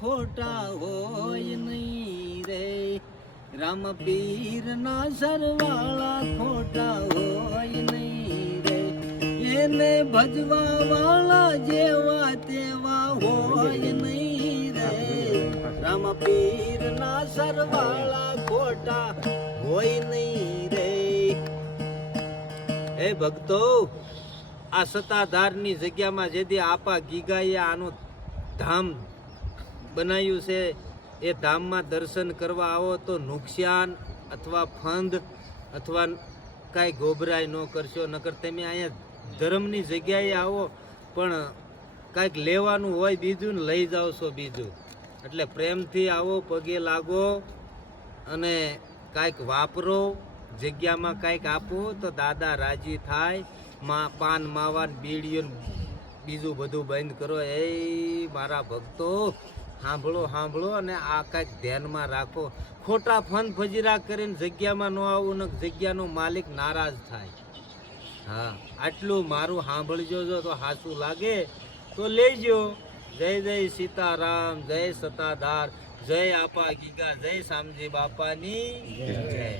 ખોટા હોય નહીં રે, રામ પીર ના સરવાળા ખોટા હોય નહીં રે, એને ભજવા વાળા જેવા તેવા હોય નહીં રે, રામ પીર ના સરવાળા ખોટા હોય નહીં રે. હે ભક્તો, આ સત્તાધારની જગ્યામાં જેથી આપા ગીગાએ આનું ધામ બનાવ્યું છે, એ ધામમાં દર્શન કરવા આવો તો નુકસાન અથવા ફંદ અથવા કાંઈ ગોભરાય ન કરશો. નકર તમે અહીંયા ધર્મની જગ્યાએ આવો પણ કાંઈક લેવાનું હોય બીજું ને લઈ જાઓ છો બીજું. એટલે પ્રેમથી આવો, પગે લાગો અને કાંઈક વાપરો, જગ્યામાં કાંઈક આપો તો દાદા રાજી થાય. પાન માવા બીડીઓ બીજું બધું બંધ કરો. એ મારા ભક્તો સાંભળો સાંભળો અને આ કાંઈક ધ્યાનમાં રાખો. ખોટા ફન ફજીરા કરીને જગ્યામાં ન આવું ને જગ્યાનો માલિક નારાજ થાય. હા, આટલું મારું સાંભળજો. જો તો સાચું લાગે તો લેજો. જય જય સીતારામ, જય સત્તાધાર, જય આપા ગીગા, જય શામજી બાપાની જય.